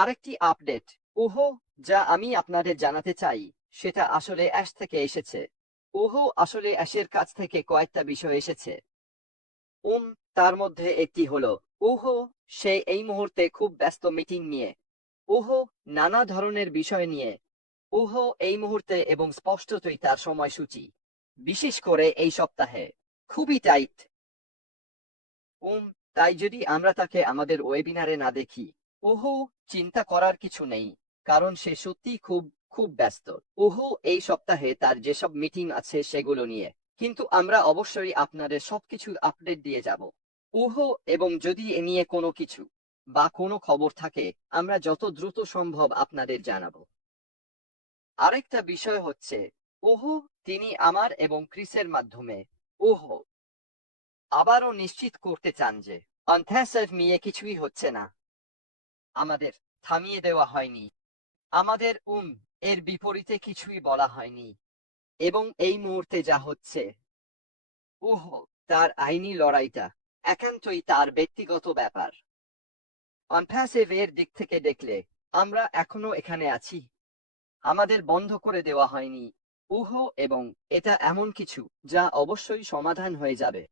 আরেকটি আপডেট, ওহো, যা আমি আপনাদের জানাতে চাই সেটা আসলে অ্যাশ থেকে এসেছে। ওহো, আসলে অ্যাশের কাছ থেকে কয়েকটা বিষয় এসেছে। উম তার মধ্যে একটি হলো, ওহো, সে এই মুহূর্তে খুব ব্যস্ত মিটিং নিয়ে। ওহো, নানা ধরনের বিষয় নিয়ে। ওহো, এই মুহূর্তে এবং স্পষ্টতই তার সময়সূচি, বিশেষ করে এই সপ্তাহে, খুবই টাইট। উম তাই যদি আমরা তাকে আমাদের ওয়েবিনারে না দেখি, ওহো, চিন্তা করার কিছু নেই, কারণ সে সত্যি খুব খুব ব্যস্ত। ওহো, এই সপ্তাহে তার যেসব মিটিং আছে সেগুলো নিয়ে, কিন্তু আমরা অবশ্যই আপনাদের সবকিছুর আপডেট দিয়ে যাব। ওহো, এবং যদি এ নিয়ে কোনো কিছু বা কোনো খবর থাকে, আমরা যত দ্রুত সম্ভব আপনাদের জানাবো। আরেকটা বিষয় হচ্ছে, ওহো, তিনি আমার এবং ক্রিসের মাধ্যমে, ওহো, আবারও নিশ্চিত করতে চান যে অনথ্যাসের নিয়ে কিছুই হচ্ছে না। আমাদের থামিয়ে দেওয়া হয়নি। আমাদের এর বিপরীতে কিছুই বলা হয়নি। এবং এই মুহূর্তে যা হচ্ছে, ওহো, তার আইনি লড়াইটা একান্তই তার ব্যক্তিগত ব্যাপার। অনথ্যাসেভ এর দিক থেকে দেখলে আমরা এখনো এখানে আছি, আমাদের বন্ধ করে দেওয়া হয়নি। ওহো, এবং এটা এমন কিছু যা অবশ্যই সমাধান হয়ে যাবে।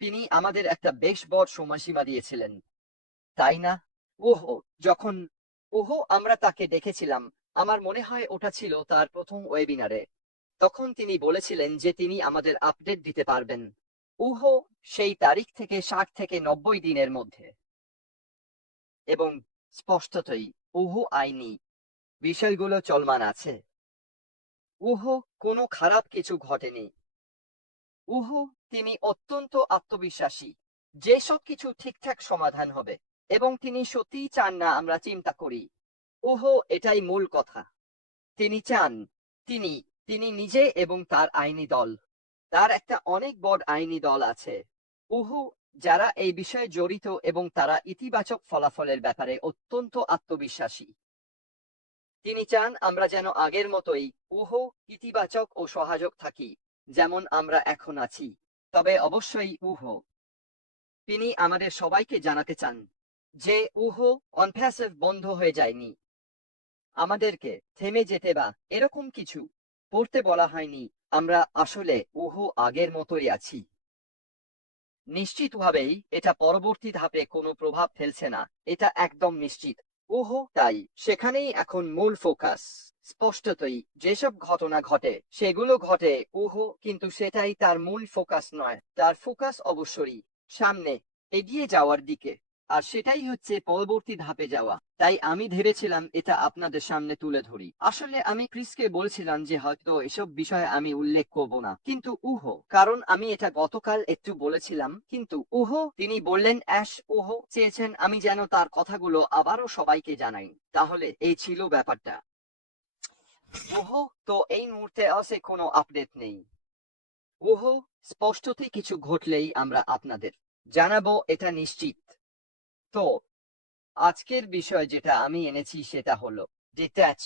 তিনি আমাদের একটা বেশ বড় সময়সীমা দিয়েছিলেন, তাই না? ওহো, যখন আমরা তাকে দেখেছিলাম, আমার মনে হয় ওটা ছিল তার প্রথম ওয়েবিনারে, তখন তিনি বলেছিলেন যে তিনি আমাদের আপডেট দিতে পারবেন। ওহো, সেই তারিখ থেকে 60 থেকে 90 দিনের মধ্যে। এবং স্পষ্টতই আইনি বিষয়গুলো চলমান আছে। কোনো খারাপ কিছু ঘটেনি। উহু, তিনি অত্যন্ত আত্মবিশ্বাসী যে সবকিছু ঠিকঠাক সমাধান হবে, এবং তিনি সত্যিই চান না আমরা চিন্তা করি। এটাই মূল কথা। তিনি চান, তিনি তিনি নিজে এবং তার আইনি দল, তার একটা অনেক বড় আইনি দল আছে, উহু, যারা এই বিষয়ে জড়িত এবং তারা ইতিবাচক ফলাফলের ব্যাপারে অত্যন্ত আত্মবিশ্বাসী। তিনি চান আমরা যেন আগের মতোই ইতিবাচক ও সহায়ক থাকি, যেমন আমরা এখন আছি। তবে অবশ্যই তিনি আমাদের সবাইকে জানাতে চান যে অনপ্যাসিভ বন্ধ হয়ে যায়নি। আমাদেরকে থেমে যেতে বা এরকম কিছু পড়তে বলা হয়নি। আমরা আসলে আগের মতোই আছি। নিশ্চিতভাবেই এটা পরবর্তী ধাপে কোনো প্রভাব ফেলছে না, এটা একদম নিশ্চিত। তাই সেখানেই এখন মূল ফোকাস। স্পষ্টতই যেসব ঘটনা ঘটে সেগুলো ঘটে, কিন্তু সেটাই তার মূল ফোকাস নয়। তার ফোকাস অবশ্যই সামনে এগিয়ে যাওয়ার দিকে, আর সেটাই হচ্ছে পরবর্তী ধাপে যাওয়া। তাই আমি ভেবেছিলাম এটা আপনাদের সামনে তুলে ধরি। আসলে আমি ক্রিসকে বলছিলাম যে হয়তো এসব বিষয়ে আমি উল্লেখ করব না, কিন্তু কারণ আমি এটা গতকাল একটু বলেছিলাম, কিন্তু তিনি বললেন অ্যাশ চেয়েছেন আমি যেন তার কথাগুলো আবারও সবাইকে জানাই। তাহলে এই ছিল ব্যাপারটা। তো এই মুহূর্তে আছে কোনো আপডেট নেই। স্পষ্টতই কিছু ঘটলেই আমরা আপনাদের জানাবো, এটা নিশ্চিত। তো আজকের বিষয় যেটা আমি এনেছি সেটা হলো ডিট্যাচ।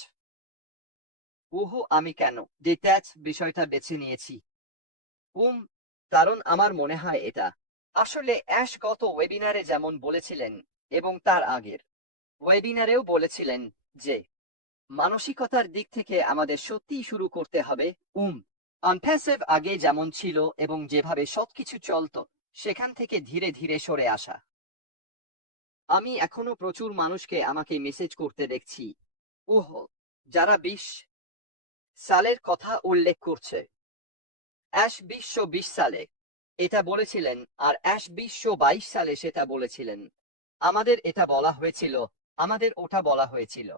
আমি কেন ডিট্যাচ বিষয়টা বেছে নিয়েছি? কারণ আমার মনে হয় এটা আসলে অ্যাশ গত ওয়েবিনারে যেমন বলেছিলেন, এবং তার আগের ওয়েবিনারেও বলেছিলেন যে মানসিকতার দিক থেকে আমাদের সত্যিই শুরু করতে হবে অনপ্যাসিভ আগে যেমন ছিল এবং যেভাবে সবকিছু চলতো সেখান থেকে ধীরে ধীরে সরে আসা। আমি এখনো প্রচুর মানুষকে আমাকে মেসেজ করতে দেখছি, যারা 20 সালের কথা উল্লেখ করছে। অ্যাশ 2020 সালে এটা বলেছিলেন, আর অ্যাশ 2022 সালে সেটা বলেছিলেন। আমাদের এটা বলা হয়েছিল, আমাদের ওটা বলা হয়েছিল,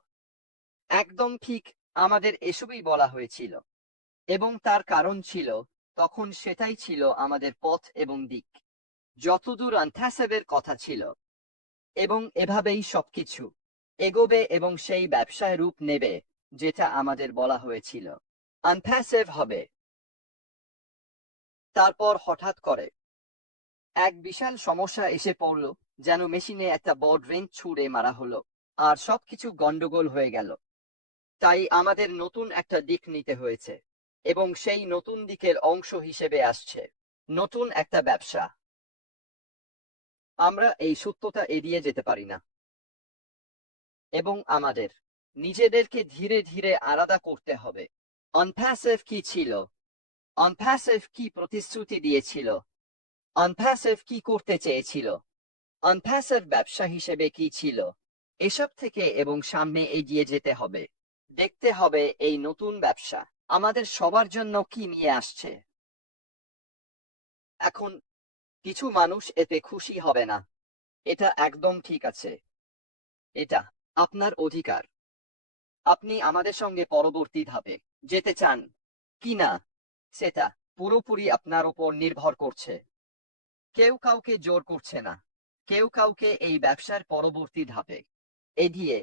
একদম ঠিক, আমাদের এসবই বলা হয়েছিল। এবং তার কারণ ছিল, তখন সেটাই ছিল আমাদের পথ এবং দিক, যতদূর অনথ্যাসেবের কথা ছিল। এবং এভাবেই সবকিছু এগোবে এবং সেই ব্যবসায় রূপ নেবে যেটা আমাদের বলা হয়েছিল, অনপ্যাসিভ হবে। তারপর হঠাৎ করে এক বিশাল সমস্যা এসে পড়ল, যেন মেশিনে একটা বড় রেঞ্চ ছুঁড়ে মারা হলো, আর সবকিছু গন্ডগোল হয়ে গেল। তাই আমাদের নতুন একটা দিক নিতে হয়েছে, এবং সেই নতুন দিকের অংশ হিসেবে আসছে নতুন একটা ব্যবসা। আমরা এই সত্যটা এড়িয়ে যেতে পারি না। এবং আমাদের নিজেদেরকে ধীরে ধীরে আলাদা করতে হবে। অনপ্যাসিভ কি ছিল? অনপ্যাসিভ কি প্রতিশ্রুতি দিয়েছিল? অনপ্যাসিভ কি করতে চেয়েছিল? অনপ্যাসিভ ব্যবসা হিসেবে কি ছিল? এসব থেকে এবং সামনে এগিয়ে যেতে হবে। দেখতে হবে এই নতুন ব্যবসা আমাদের সবার জন্য কি নিয়ে আসছে। এখন কিছু মানুষ এতে খুশি হবে না। এটা একদম ঠিক আছে। এটা আপনার অধিকার। আপনি আমাদের সঙ্গে পরবর্তী ধাপে যেতে চান কি না সেটা পুরোপুরি আপনার উপর নির্ভর করছে। কেউ কাউকে জোর করছে না। কেউ কাউকে এই ব্যবসার পরবর্তী ধাপে এগিয়ে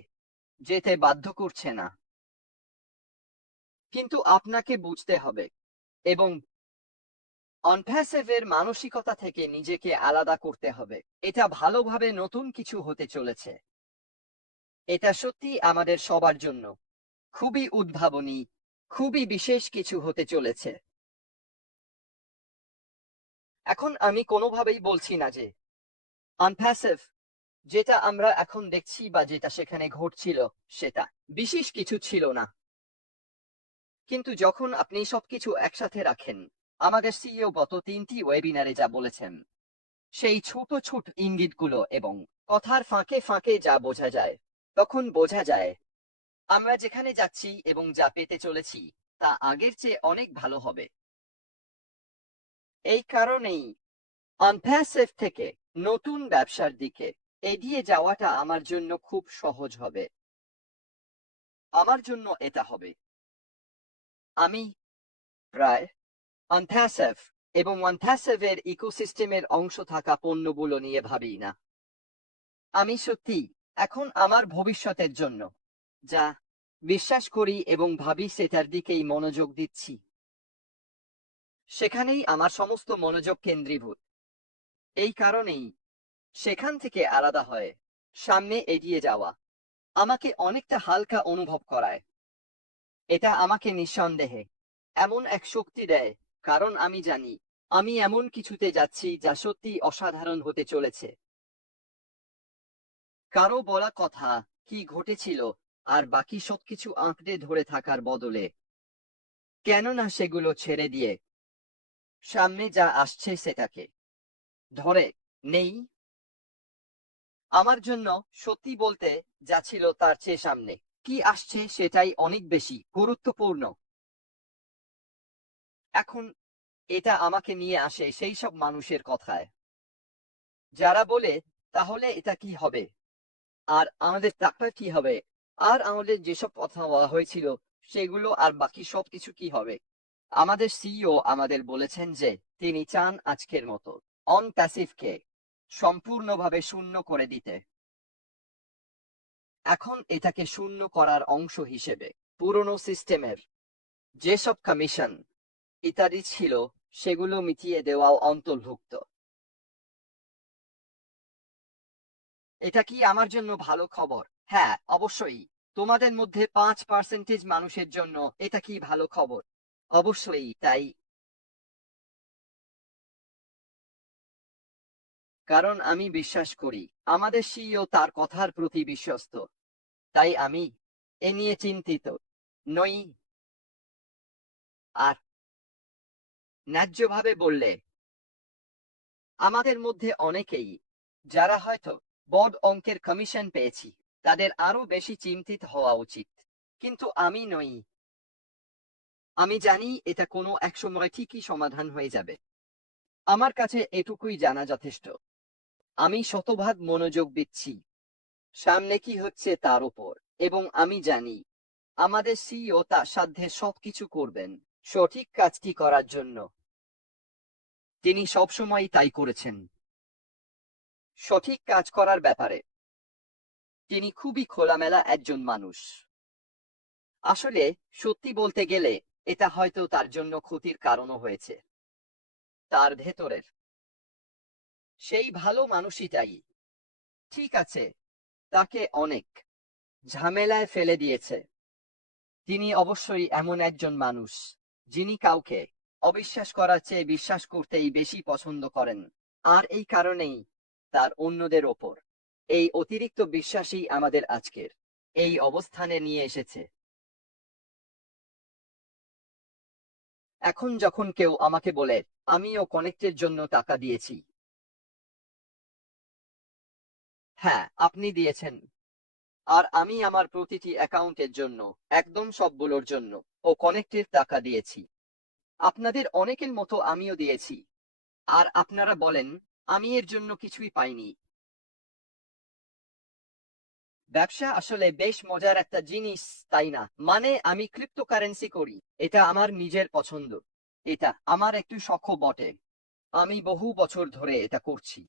যেতে বাধ্য করছে না। কিন্তু আপনাকে বুঝতে হবে এবং অনপ্যাসিভের মানসিকতা থেকে নিজেকে আলাদা করতে হবে। এটা ভালোভাবে নতুন কিছু হতে চলেছে। এটা সত্যি আমাদের সবার জন্য খুবই উদ্ভাবনী, খুবই বিশেষ কিছু হতে চলেছে। এখন আমি কোনোভাবেই বলছি না যে আনপ্যাসিভ যেটা আমরা এখন দেখছি বা যেটা সেখানে ঘটছিল সেটা বিশেষ কিছু ছিল না। কিন্তু যখন আপনি সবকিছু একসাথে রাখেন, আমাদের সিইও গত 3টি ওয়েবিনারে যা বলেছেন, সেই ছোট ছোট ইঙ্গিতগুলো এবং কথার ফাঁকে ফাঁকে যা বোঝা যায়, তখন বোঝা যায় আমরা যেখানে যাচ্ছি এবং যা পেতে চলেছি তা আগের চেয়ে অনেক ভালো হবে। এই কারণেই আনপ্যাসিভ থেকে নতুন ব্যবসার দিকে এগিয়ে যাওয়াটা আমার জন্য খুব সহজ হবে। আমার জন্য এটা হবে আমি প্রায় আনপ্যাসিভ এবং আনপ্যাসিভের ইকোসিস্টেমের অংশ থাকা পণ্যগুলো নিয়ে ভাবি না। আমি সত্যি এখন আমার ভবিষ্যতের জন্য যা বিশ্বাস করি এবং ভাবি সেটার দিকেই মনোযোগ দিচ্ছি। সেখানেই আমার সমস্ত মনোযোগ কেন্দ্রীভূত। এই কারণেই সেখান থেকে আলাদা হয়ে সামনে এগিয়ে যাওয়া আমাকে অনেকটা হালকা অনুভব করায়। এটা আমাকে নিঃসন্দেহে এমন এক শক্তি দেয়, কারণ আমি জানি আমি এমন কিছুতে যাচ্ছি যা সত্যি অসাধারণ হতে চলেছে। কারো বলা কথা কি ঘটেছিল আর বাকি সবকিছু আঁকড়ে ধরে থাকার বদলে কেননা সেগুলো ছেড়ে দিয়ে সামনে যা আসছে সেটাকে ধরে নেই। আমার জন্য সত্যি বলতে যা ছিল তার চেয়ে সামনে কি আসছে সেটাই অনেক বেশি গুরুত্বপূর্ণ। এখন এটা আমাকে নিয়ে আসে সেই সব মানুষের কথায় যারা বলে তাহলে এটা কি হবে, আর আমাদের টাকা কি হবে, আর আমাদের যেসব কথা বলা হয়েছিল সেগুলো আর বাকি সবকিছু কি হবে। আমাদের সিইও আমাদের বলেছেন যে তিনি চান আজকের মতো অন প্যাসিভকে সম্পূর্ণভাবে শূন্য করে দিতে। এখন এটাকে শূন্য করার অংশ হিসেবে পুরনো সিস্টেমের যেসব কমিশন ইত্যাদি ছিল সেগুলো মিটিয়ে দেওয়াও অন্তর্ভুক্ত। এটা কি আমার জন্য ভালো খবর? হ্যাঁ, অবশ্যই। তোমাদের মধ্যে 5% মানুষের জন্য এটা কি ভালো খবর? অবশ্যই তাই। কারণ আমি বিশ্বাস করি আমাদের সিইও তার কথার প্রতি বিশ্বস্ত। তাই আমি এ নিয়ে চিন্তিত নই। আর ন্যায্যভাবে বললে আমাদের মধ্যে অনেকেই যারা হয়তো বড় অঙ্কের কমিশন পেয়েছি তাদের আরো বেশি চিন্তিত হওয়া উচিত, কিন্তু আমি নই। আমি জানি এটা কোনো এক সময় ঠিকই সমাধান হয়ে যাবে। আমার কাছে এটুকুই জানা যথেষ্ট। আমি শতভাগ মনোযোগ দিচ্ছি সামনে কি হচ্ছে তার উপর, এবং আমি জানি আমাদের সিইও তার সাধ্যে সবকিছু করবেন সঠিক কাজটি করার জন্য। তিনি সবসময় তাই করেছেন। সঠিক কাজ করার ব্যাপারে তিনি খুবই খোলামেলা একজন মানুষ। আসলে সত্যি বলতে গেলে এটা হয়তো তার জন্য ক্ষতির কারণও হয়েছে। তার ভেতরের সেই ভালো মানুষটাই ঠিক আছে তাকে অনেক ঝামেলায় ফেলে দিয়েছে। তিনি অবশ্যই এমন একজন মানুষ যিনি কাউকে অবিশ্বাস করার চেয়ে বিশ্বাস করতেই বেশি পছন্দ করেন। আর এই কারণেই তার অন্যদের ওপর এই অতিরিক্ত বিশ্বাসই আমাদের আজকের এই অবস্থানে নিয়ে এসেছে। এখন যখন কেউ আমাকে বলে আমিও কানেক্টের জন্য টাকা দিয়েছি, হ্যাঁ আপনি দিয়েছেন, আর আমি আমার প্রতিটি অ্যাকাউন্টের জন্য, একদম সবগুলোর জন্য ও কানেক্টের টাকা দিয়েছি। আপনাদের অনেকের মতো আমিও দিয়েছি, আর আপনারা বলেন আমি এর জন্য কিছুই পাইনি। ব্যবসা আসলে বেশ মজার একটা জিনিস, তাই না? মানে আমি ক্রিপ্টোকারেন্সি করি, এটা আমার নিজের পছন্দ, এটা আমার একটু শখও বটে। আমি বহু বছর ধরে এটা করছি।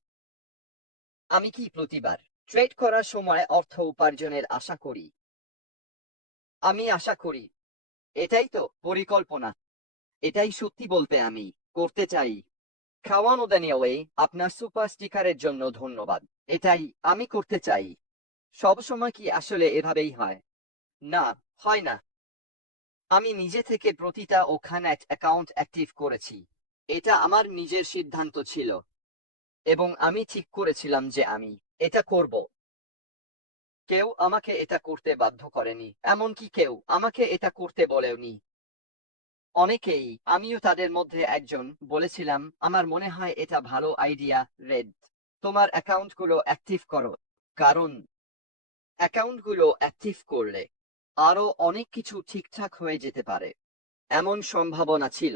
আমি কি প্রতিবার ট্রেড করার সময় অর্থ উপার্জনের আশা করি? আমি আশা করি, এটাই তো পরিকল্পনা, এটাই সত্যি বলতে আমি করতে চাই। খাওয়ানো দানিয়াওয়ে আপনার সুপার স্টিকারের জন্য ধন্যবাদ। এটাই আমি করতে চাই। সব সময় কি আসলে এভাবেই হয়? না, হয় না। আমি নিজে থেকে প্রতিটা ওখানে অ্যাকাউন্ট অ্যাক্টিভ করেছি। এটা আমার নিজের সিদ্ধান্ত ছিল, এবং আমি ঠিক করেছিলাম যে আমি এটা করব। কেউ আমাকে এটা করতে বাধ্য করেনি, এমনকি কেউ আমাকে এটা করতে বলেওনি। অনেকেই, আমিও তাদের মধ্যে একজন, বলেছিলাম আমার মনে হয় এটা ভালো আইডিয়া। রেড, তোমার অ্যাকাউন্টগুলো অ্যাক্টিভ করো, কারণ অ্যাকাউন্টগুলো অ্যাক্টিভ করলে আরো অনেক কিছু ঠিকঠাক হয়ে যেতে পারে, এমন সম্ভাবনা ছিল।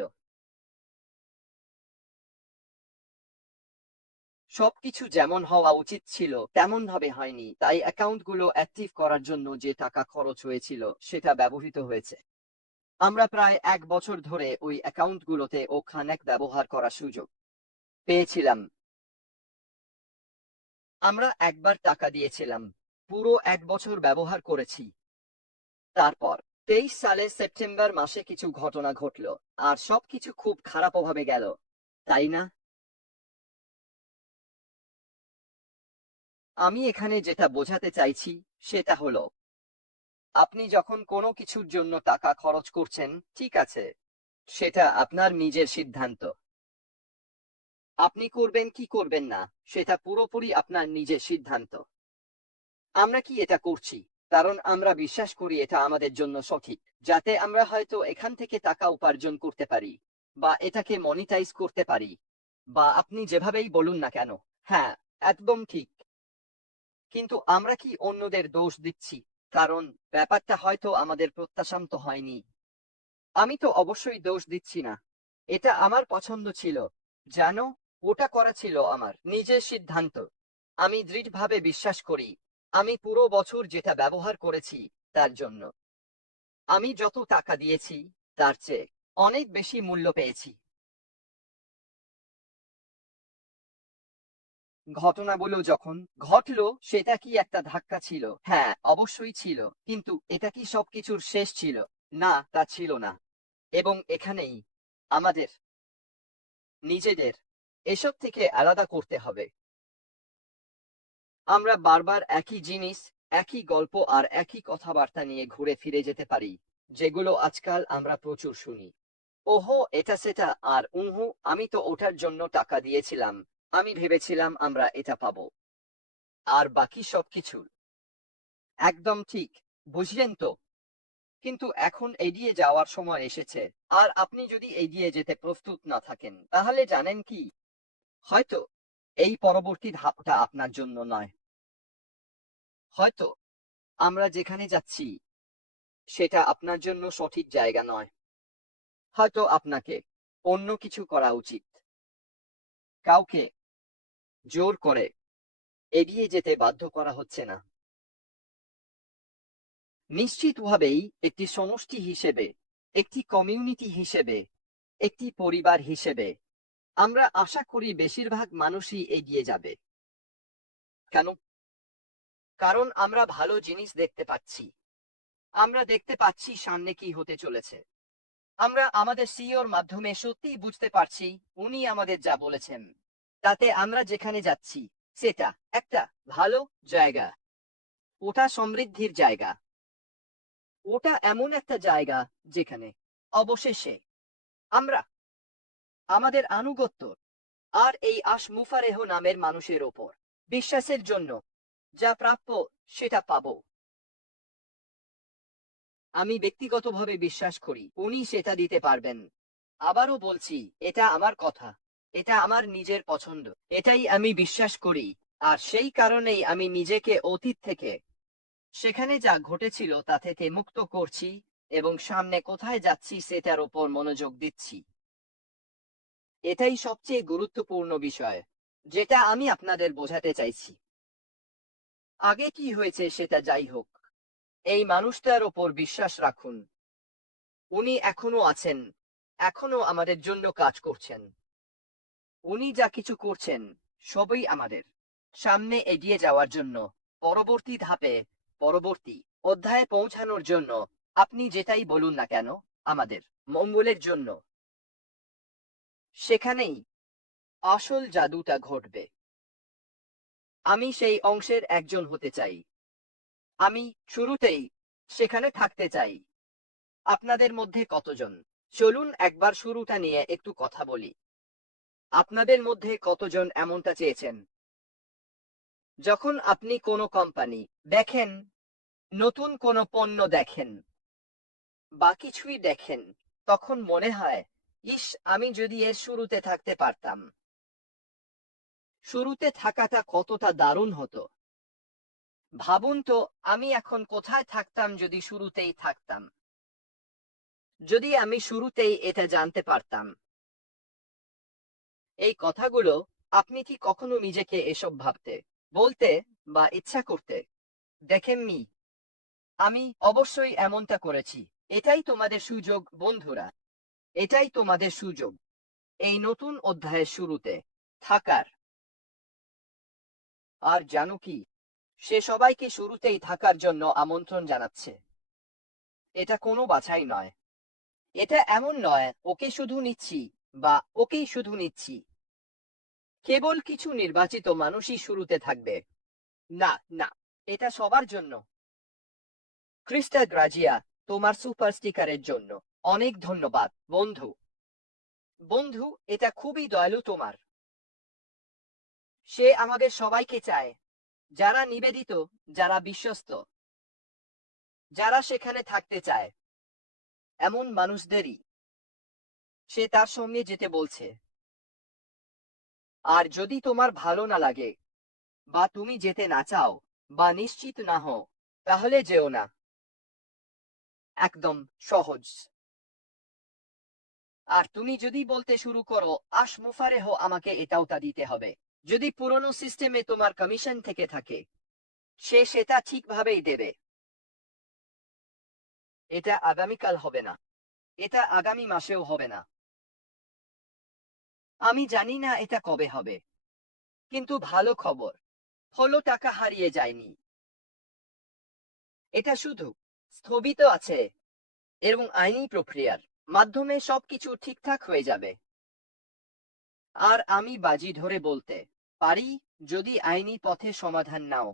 সবকিছু যেমন হওয়া উচিত ছিল তেমন ভাবে হয়নি, তাই অ্যাকাউন্টগুলো অ্যাক্টিভ করার জন্য যে টাকা খরচ হয়েছিল সেটা ব্যবহৃত হয়েছে। আমরা প্রায় 1 বছর ধরে ওই অ্যাকাউন্টগুলোতে ও খানেক ব্যবহার করার সুযোগ পেয়েছিলাম। আমরা একবার টাকা দিয়েছিলাম, পুরো 1 বছর ব্যবহার করেছি। তারপর 23 সালে সেপ্টেম্বর মাসে কিছু ঘটনা ঘটল, আর সবকিছু খুব খারাপভাবে গেল, তাই না? আমি এখানে যেটা বোঝাতে চাইছি সেটা হলো, আপনি যখন কোনো কিছুর জন্য টাকা খরচ করছেন, ঠিক আছে, সেটা আপনার নিজের সিদ্ধান্ত। আপনি করবেন কি করবেন না, সেটা পুরোপুরি আপনার নিজের সিদ্ধান্ত। আমরা কি এটা করছি কারণ আমরা বিশ্বাস করি এটা আমাদের জন্য সঠিক, যাতে আমরা হয়তো এখান থেকে টাকা উপার্জন করতে পারি, বা এটাকে মনিটাইজ করতে পারি, বা আপনি যেভাবেই বলুন না কেন। হ্যাঁ, একদম ঠিক। কিন্তু আমরা কি অন্যদের দোষ দিচ্ছি কারণ ব্যাপারটা হয়তো আমাদের প্রত্যাশান্ত হয়নি? আমি তো অবশ্যই দোষ দিচ্ছি না। এটা আমার পছন্দ ছিল, জানো, ওটা করা ছিল আমার নিজের সিদ্ধান্ত। আমি দৃঢ়ভাবে বিশ্বাস করি আমি পুরো বছর যেটা ব্যবহার করেছি তার জন্য আমি যত টাকা দিয়েছি তার চেয়ে অনেক বেশি মূল্য পেয়েছি। ঘটনাগুলো যখন ঘটলো সেটা কি একটা ধাক্কা ছিল? হ্যাঁ, অবশ্যই ছিল। কিন্তু এটা কি সবকিছুর শেষ ছিল? না, তা ছিল না। এবং এখানেই আমাদের নিজেদের এসব থেকে আলাদা করতে হবে। আমরা বারবার একই জিনিস, একই গল্প আর একই কথাবার্তা নিয়ে ঘুরে ফিরে যেতে পারি, যেগুলো আজকাল আমরা প্রচুর শুনি। ওহো, এটা সেটা, আর উহু, আমি তো ওটার জন্য টাকা দিয়েছিলাম, আমি ভেবেছিলাম আমরা এটা পাবো, আর বাকি সবকিছু। একদম ঠিক, বুঝলেন তো? কিন্তু এখন এগিয়ে যাওয়ার সময় এসেছে। আর আপনি যদি এগিয়ে যেতে প্রস্তুত না থাকেন, তাহলে জানেন কি, হয়তো এই পরবর্তী ধাপটা আপনার জন্য নয়। হয়তো আমরা যেখানে যাচ্ছি সেটা আপনার জন্য সঠিক জায়গা নয়। হয়তো আপনাকে অন্য কিছু করা উচিত। কাউকে জোর করে এগিয়ে যেতে বাধ্য করা হচ্ছে না। নিশ্চিতভাবেই একটি সমষ্টি হিসেবে, একটি কমিউনিটি হিসেবে, একটি পরিবার হিসেবে আমরা আশা করি বেশিরভাগ মানুষই এগিয়ে যাবে। কেন? কারণ আমরা ভালো জিনিস দেখতে পাচ্ছি। আমরা দেখতে পাচ্ছি সামনে কি হতে চলেছে। আমরা আমাদের সিইওর মাধ্যমে সত্যিই বুঝতে পারছি উনি আমাদের যা বলেছেন, তাতে আমরা যেখানে যাচ্ছি সেটা একটা ভালো জায়গা। ওটা সমৃদ্ধির জায়গা। ওটা এমন একটা জায়গা যেখানে অবশেষে আমরা আমাদের আনুগত্য আর এই মুফারেহ নামের মানুষের ওপর বিশ্বাসের জন্য যা প্রাপ্য সেটা পাবো। আমি ব্যক্তিগতভাবে বিশ্বাস করি উনি সেটা দিতে পারবেন। আবারও বলছি, এটা আমার কথা, এটা আমার নিজের পছন্দ, এটাই আমি বিশ্বাস করি। আর সেই কারণেই আমি নিজেকে অতীত থেকে, সেখানে যা ঘটেছিল তা থেকে মুক্ত করছি এবং সামনে কোথায় যাচ্ছি সেটার উপর মনোযোগ দিচ্ছি। এটাই সবচেয়ে গুরুত্বপূর্ণ বিষয়, যেটা আমি আপনাদের বোঝাতে চাইছি। আগে কি হয়েছে সেটা যাই হোক, এই মানুষটার ওপর বিশ্বাস রাখুন। উনি এখনো আছেন, এখনো আমাদের জন্য কাজ করছেন। উনি যা কিছু করছেন সবই আমাদের সামনে এগিয়ে যাওয়ার জন্য, পরবর্তী ধাপে, পরবর্তী অধ্যায়ে পৌঁছানোর জন্য। আপনি যেটাই বলুন না কেন, আমাদের মঙ্গলের জন্য। সেখানেই আসল জাদুটা ঘটবে। আমি সেই অংশের একজন হতে চাই। আমি শুরুতেই সেখানে থাকতে চাই। আপনাদের মধ্যে কতজন, চলুন একবার শুরুটা নিয়ে একটু কথা বলি। আপনাদের মধ্যে কতজন এমনটা চেয়েছেন? যখন আপনি কোনো কোম্পানি দেখেন, নতুন কোনো পণ্য দেখেন বা কিছুই দেখেন, তখন মনে হয়, ইস, আমি যদি এর শুরুতে থাকতে পারতাম। শুরুতে থাকাটা কতটা দারুণ হতো। ভাবুন তো, আমি এখন কোথায় থাকতাম যদি শুরুতেই থাকতাম, যদি আমি শুরুতেই এটা জানতে পারতাম। এই কথাগুলো আপনি কি কখনো নিজেকে এসব ভাবতে, বলতে বা ইচ্ছা করতে দেখেননি? আমি অবশ্যই এমনটা করেছি। এটাই তোমাদের সুযোগ বন্ধুরা, এটাই তোমাদের সুযোগ এই নতুন অধ্যায়ের শুরুতে থাকার। আর জানো কি, সে সবাইকে শুরুতেই থাকার জন্য আমন্ত্রণ জানাচ্ছে। এটা কোনো বাছাই নয়। এটা এমন নয় ওকে শুধু নিচ্ছি বা ওকেই শুধু নিচ্ছি। কেবল কিছু নির্বাচিত মানুষই শুরুতে থাকবে। না, না, এটা সবার জন্য। ক্রিস্টা গ্রাজিয়া, তোমার সুপার স্টিকারের জন্য অনেক ধন্যবাদ বন্ধু। বন্ধু, এটা খুবই দয়ালু তোমার। সে আমাদের সবাইকে চায়, যারা নিবেদিত, যারা বিশ্বস্ত, যারা সেখানে থাকতে চায়, এমন মানুষদেরই সে তার সঙ্গে যেতে বলছে। আর যদি তোমার ভালো না লাগে বা তুমি যেতে না চাও বা নিশ্চিত না হও, তাহলে যেও না। একদম সহজ। আর তুমি যদি বলতে শুরু করো, আশ মুফারেহ, আমাকে এটাওটা দিতে হবে, যদি পুরনো সিস্টেমে তোমার কমিশন থেকে থাকে, সে সেটা ঠিকভাবেই দেবে। এটা আগামীকাল হবে না, এটা আগামী মাসেও হবে না। আমি জানি না এটা কবে হবে, কিন্তু ভালো খবর হলো টাকা হারিয়ে যায়নি। এটা শুধু স্থগিত আছে এবং আইনি প্রক্রিয়ার মাধ্যমে সবকিছু ঠিকঠাক হয়ে যাবে। আর আমি বাজি ধরে বলতে পারি, যদি আইনি পথে সমাধান নাও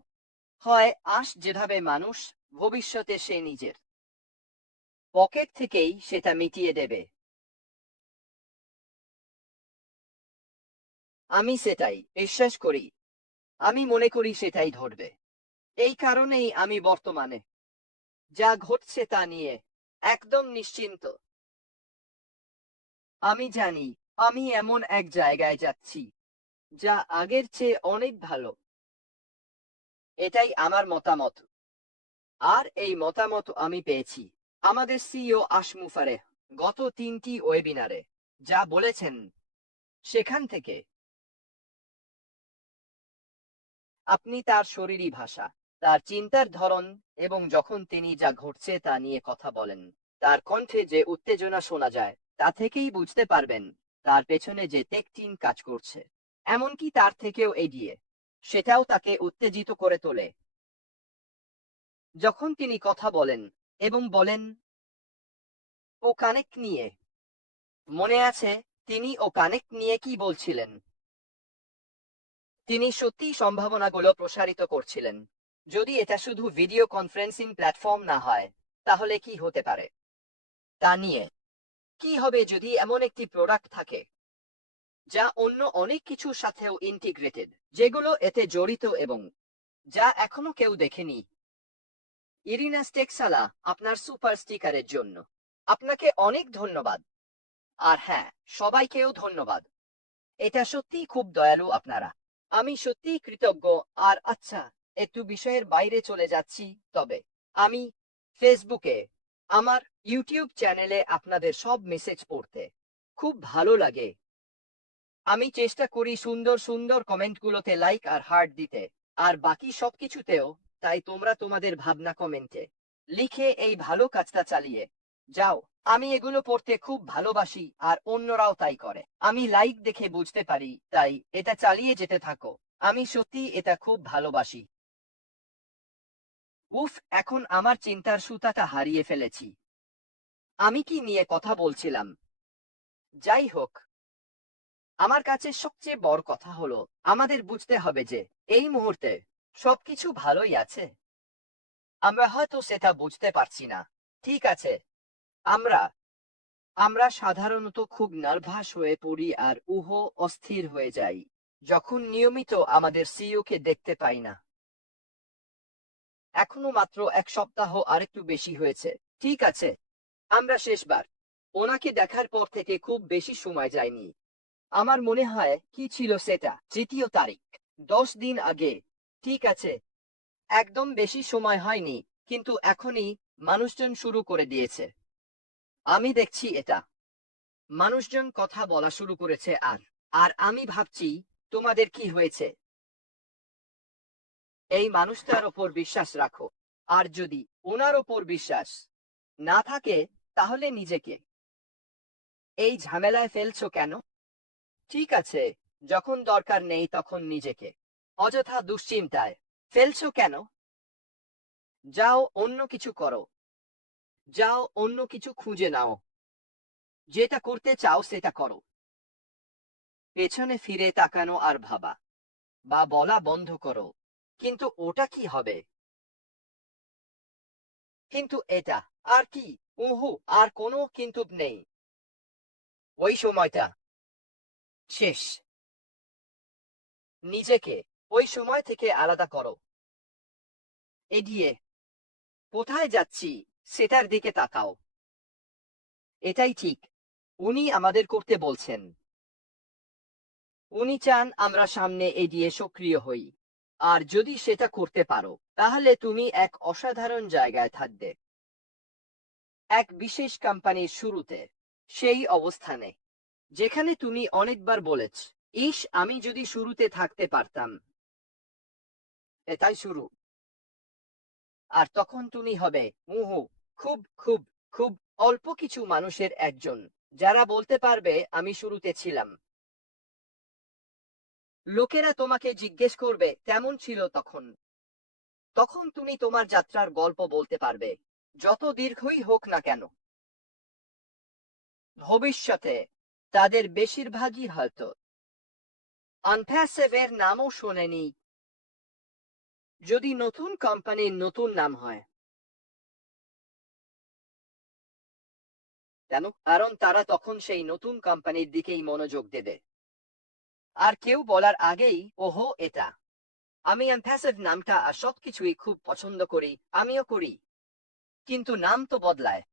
হয়, যেভাবে মানুষ ভবিষ্যতে সে নিজের পকেট থেকেই সেটা মিটিয়ে দেবে। আমি সেটাই বিশ্বাস করি। আমি মনে করি সেটাই ঘটবে। এই কারণেই আমি বর্তমানে যা ঘটছে তা নিয়ে একদম নিশ্চিন্ত। আমি জানি আমি এমন এক জায়গায় যাচ্ছি যা আগের চেয়ে অনেক ভালো। এটাই আমার মতামত। আর এই মতামত আমি পেয়েছি আমাদের সিইও আশমুফারে গত 3টি ওয়েবিনারে যা বলেছেন সেখান থেকে। আপনি তার শরীরী ভাষা, তার চিন্তার ধরন এবং যখন তিনি যা ঘটছে তা নিয়ে কথা বলেন, তার কণ্ঠে যে উত্তেজনা শোনা যায়, তা থেকেই বুঝতে পারবেন তার পেছনে যে টেক টিম কাজ করছে। এমনকি তার থেকেও এগিয়ে, সেটাও তাকে উত্তেজিত করে তোলে। যখন তিনি কথা বলেন এবং বলেন ও কানেক্ট নিয়ে, মনে আছে তিনি ও কানেক্ট নিয়ে কি বলছিলেন? তিনি সত্যিই সম্ভাবনাগুলো প্রসারিত করছিলেন। যদি এটা শুধু ভিডিও কনফারেন্সিং প্ল্যাটফর্ম না হয়, তাহলে কি হতে পারে তা নিয়ে। কি হবে যদি এমন একটি প্রোডাক্ট থাকে যা অন্য অনেক কিছুর সাথেও ইন্টিগ্রেটেড, যেগুলো এতে জড়িত এবং যা এখনো কেউ দেখেনি? ইরিনা স্টেক্সালা আপনার সুপার স্টিকারের জন্য আপনাকে অনেক ধন্যবাদ। আর হ্যাঁ, সবাইকেও ধন্যবাদ। এটা সত্যিই খুব দয়ালু আপনারা। আমি সত্যিই কৃতজ্ঞ। আর আচ্ছা, একটু বিষয়ের বাইরে চলে যাচ্ছি, তবে আমি ফেসবুকে আমার ইউটিউব চ্যানেলে আপনাদের সব মেসেজ পড়তে খুব ভালো লাগে। আমি চেষ্টা করি সুন্দর সুন্দর কমেন্টগুলোতে লাইক আর হার্ট দিতে, আর বাকি সবকিছুতেও। তাই তোমরা তোমাদের ভাবনা কমেন্টে লিখে এই ভালো কাজটা চালিয়ে যাও। আমি এগুলো পড়তে খুব ভালোবাসি, আর অন্যরাও তাই করে। আমি লাইক দেখে বুঝতে পারি, তাই এটা চালিয়ে যেতে থাকো। আমি সত্যি এটা খুব ভালোবাসি। উফ, এখন আমার চিন্তার সুতাটা হারিয়ে ফেলেছি। আমি কি নিয়ে কথা বলছিলাম? যাই হোক, আমার কাছে সবচেয়ে বড় কথা হলো আমাদের বুঝতে হবে যে এই মুহূর্তে সবকিছু ভালোই আছে। আমরা হয়তো সেটা বুঝতে পারছি না। ঠিক আছে, আমরা আমরা সাধারণত খুব নার্ভাস হয়ে পড়ি আর অস্থির হয়ে যাই যখন নিয়মিত আমাদের সিইও কে দেখতে পাই না। এখনো মাত্র 1 সপ্তাহ আরেকটু বেশি হয়েছে। ঠিক আছে, আমরা শেষবার ওনাকে দেখার পর থেকে খুব বেশি সময় যায়নি। আমার মনে হয় কি ছিল সেটা 3 তারিখ, 10 দিন আগে। ঠিক আছে, একদম বেশি সময় হয়নি, কিন্তু এখনই মানুষজন শুরু করে দিয়েছে। আমি দেখছি এটা, মানুষজন কথা বলা শুরু করেছে। আর আর আমি ভাবছি, তোমাদের কি হয়েছে? এই মানুষটার ওপর বিশ্বাস রাখো। আর যদি ওনার ওপর বিশ্বাস না থাকে, তাহলে নিজেকে এই ঝামেলায় ফেলছো কেন? ঠিক আছে, যখন দরকার নেই তখন নিজেকে অযথা দুশ্চিন্তায় ফেলছো কেন? যাও অন্য কিছু করো। যাও অন্য কিছু খুঁজে নাও। যেটা করতে চাও সেটা করো। পেছনে ফিরে তাকানো আর ভাবা বা বলা বন্ধ করো, কিন্তু ওটা কি হবে? কিন্তু এটা আর কি? উহু, আর কোনো কিন্তু নেই। ওই সময়টা শেষ। নিজেকে ওই সময় থেকে আলাদা করো। এগিয়ে কোথায় যাচ্ছি সেটার দিকে তাকাও। এটাই ঠিক। উনি আমাদের করতে বলছেন। উনি চান আমরা সামনে এগিয়ে সক্রিয় হই। আর যদি সেটা করতে পারো, তাহলে তুমি এক অসাধারণ জায়গায় থাকবে। এক বিশেষ কোম্পানির শুরুতে, সেই অবস্থানে যেখানে তুমি অনেকবার বলেছ, ইস, আমি যদি শুরুতে থাকতে পারতাম। এটাই শুরু। আর তখন তুমি হবে মুহু, খুব খুব খুব অল্প কিছু মানুষের একজন, যারা বলতে পারবে আমি শুরুতে ছিলাম। লোকেরা তোমাকে জিজ্ঞেস করবে কেমন ছিল তখন। তখন তুমি তোমার যাত্রার গল্প বলতে পারবে, যত দীর্ঘই হোক না কেন। ভবিষ্যতে তাদের বেশিরভাগই হয়তো আনপ্যাসেভের নামও শোনেনি। যদি নতুন কোম্পানির নতুন নাম হয়, কেন? কারণ তারা তখন সেই নতুন কোম্পানির দিকেই মনোযোগ দেবে। আর কেউ বলার আগেই, ওহো, এটা আমি আনপ্যাসিভ নামটা আর সবকিছুই খুব পছন্দ করি, আমিও করি। কিন্তু নাম তো বদলায়।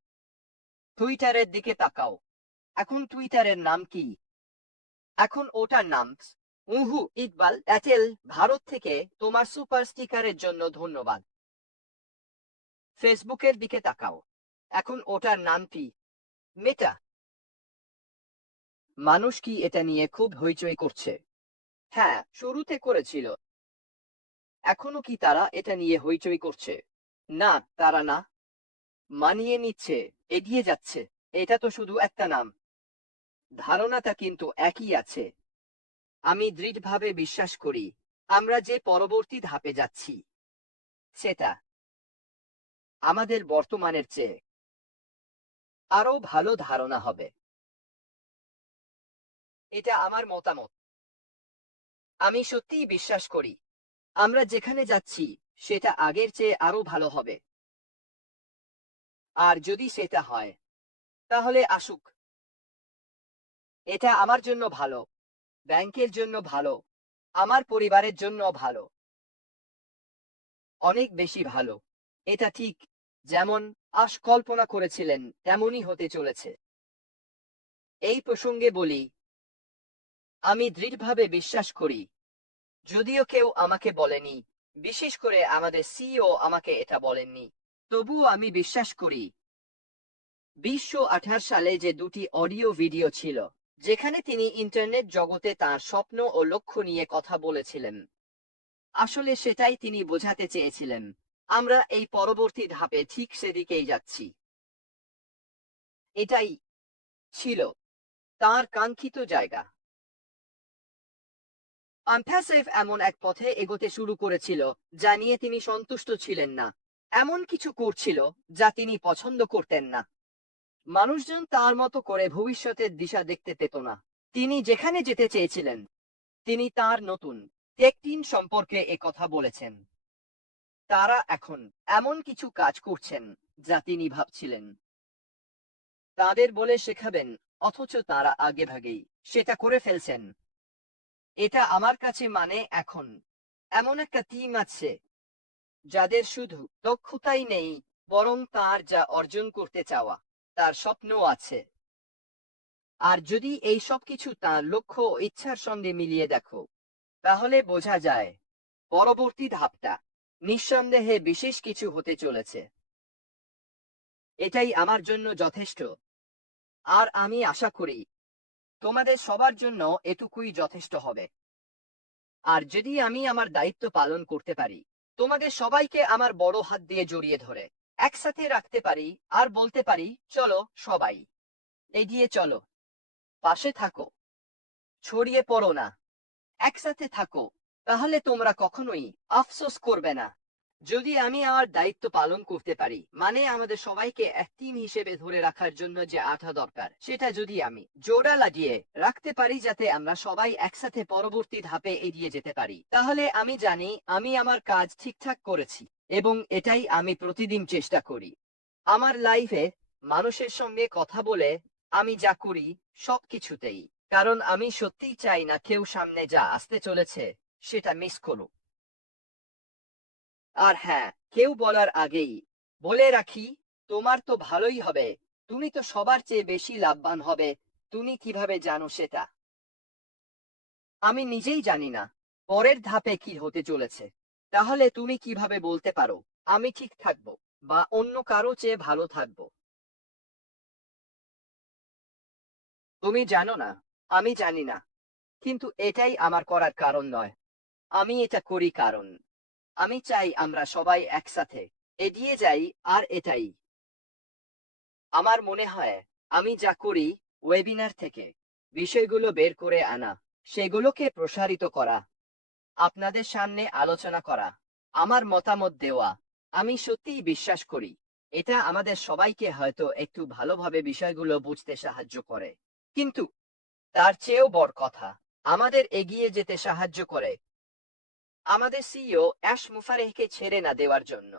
টুইটারের দিকে তাকাও। এখন টুইটারের নাম কি? এখন ওটার নাম উহু। ইকবাল প্যাটেল, ভারত থেকে তোমার সুপার স্টিকারের জন্য ধন্যবাদ। ফেসবুকের দিকে তাকাও। এখন ওটার নাম কি? মেটা। মানুষ কি এটা নিয়ে খুব হইচই করছে? হ্যাঁ, শুরুতে করেছিল। এখনো কি তারা এটা নিয়ে হইচই করছে? না, তারা না। মানিয়ে নিচ্ছে, এগিয়ে যাচ্ছে। এটা তো শুধু একটা নাম। ধারণাটা কিন্তু একই আছে। আমি দৃঢ়ভাবে বিশ্বাস করি আমরা যে পরবর্তী ধাপে যাচ্ছি, সেটা আমাদের বর্তমানের চেয়ে আরো ভালো ধারণা হবে। এটা আমার মতামত। আমি সত্যিই বিশ্বাস করি আমরা যেখানে যাচ্ছি সেটা আগের চেয়ে আরো ভালো হবে। আর যদি সেটা হয়, তাহলে আসুক। এটা আমার জন্য ভালো, ব্যাংকের জন্য ভালো, আমার পরিবারের জন্য ভালো, অনেক বেশি ভালো। এটা ঠিক যেমন আশ কল্পনা করেছিলেন তেমনই হতে চলেছে। এই প্রসঙ্গে বলি, আমি দৃঢ়ভাবে বিশ্বাস করি, যদিও কেউ আমাকে বলেনি, বিশেষ করে আমাদের সিইও আমাকে এটা বলেননি, তবুও আমি বিশ্বাস করি 2018 সালে যে দুটি অডিও ভিডিও ছিল, যেখানে তিনি ইন্টারনেট জগতে তার স্বপ্ন ও লক্ষ্য নিয়ে কথা বলেছিলেন, আসলে সেটাই তিনি বোঝাতে চেয়েছিলেন। আমরা এই পরবর্তী ধাপে ঠিক সেদিকেই যাচ্ছি। এটাই ছিল তার কাঙ্ক্ষিত জায়গা। আম্পাসেভ এমন এক পথে এগোতে শুরু করেছিল যা নিয়ে তিনি সন্তুষ্ট ছিলেন না। এমন কিছু করছিল যা তিনি পছন্দ করতেন না। মানুষজন তার মতো করে ভবিষ্যতের দিশা দেখতে পেত না। তিনি যেখানে যেতে চেয়েছিলেন, তিনি তার নতুন টেক টিম সম্পর্কে কথা বলেছেন। তারা এখন এমন কিছু কাজ করছেন যা তিনি ভাবছিলেন তাদের বলে শেখাবেন, অথচ তারা আগেভাগেই সেটা করে ফেলছেন। এটা আমার কাছে মানে এখন এমন একটা টিম আছে যাদের শুধু দক্ষতাই নেই, বরং তার যা অর্জন করতে চাওয়া, তার স্বপ্ন আছে। আর যদি এই সব কিছু তার লক্ষ্য ও ইচ্ছার সঙ্গে মিলিয়ে দেখো, তাহলে বোঝা যায় পরবর্তী ধাপটা নিঃসন্দেহে বিশেষ কিছু হতে চলেছে। এটাই আমার জন্য যথেষ্ট, আর আমি আশা করি তোমাদের সবার জন্য এটুকুই যথেষ্ট হবে। আর যদি আমি আমার দায়িত্ব পালন করতে পারি, তোমাদের সবাইকে আমার বড় হাত দিয়ে জড়িয়ে ধরে একসাথে রাখতে পারি আর বলতে পারি, চলো সবাই এগিয়ে চলো, পাশে থাকো, ছড়িয়ে পড়ো না, একসাথে থাকো, তাহলে তোমরা কখনোই আফসোস করবে না। যদি আমি আমার দায়িত্ব পালন করতে পারি, মানে আমাদের সবাইকে এক টিম হিসেবে ধরে রাখার জন্য যে আঠা দরকার, সেটা যদি আমি জোড়া লাগিয়ে রাখতে পারি যাতে আমরা সবাই একসাথে পরবর্তী ধাপে এগিয়ে যেতে পারি, তাহলে আমি জানি আমি আমার কাজ ঠিকঠাক করেছি। এবং এটাই আমি প্রতিদিন চেষ্টা করি আমার লাইফে, মানুষের সঙ্গে কথা বলে, আমি যা করি সবকিছুতেই। কারণ আমি সত্যিই চাই না কেউ সামনে যা আসতে চলেছে সেটা মিস করুক। আর হ্যাঁ, কেউ বলার আগেই বলে রাখি, তোমার তো ভালোই হবে, তুমি তো সবার চেয়ে বেশি লাভবান হবে। তুমি কিভাবে জানো সেটা? আমি নিজেই জানি না পরের ধাপে কি হতে চলেছে। তাহলে তুমি কিভাবে বলতে পারো আমি ঠিক থাকবো বা অন্য কারো চেয়ে ভালো থাকবো? তুমি জানো না, আমি জানি না, কিন্তু এটাই আমার করার কারণ নয়। আমি এটা করি কারণ আমি চাই আমরা সবাই একসাথে এগিয়ে যাই। আর এটাই আমার মনে হয় আমি যা করি, ওয়েবিনার থেকে বিষয়গুলো বের করে আনা, সেগুলোকে প্রসারিত করা, আপনাদের সামনে আলোচনা করা, আমার মতামত দেওয়া, আমি সত্যিই বিশ্বাস করি এটা আমাদের সবাইকে হয়তো একটু ভালোভাবে বিষয়গুলো বুঝতে সাহায্য করে। কিন্তু তার চেয়েও বড় কথা, আমাদের এগিয়ে যেতে সাহায্য করে আমাদের সিইও অ্যাশ মুফারেহকে ছেড়ে না দেওয়ার জন্য।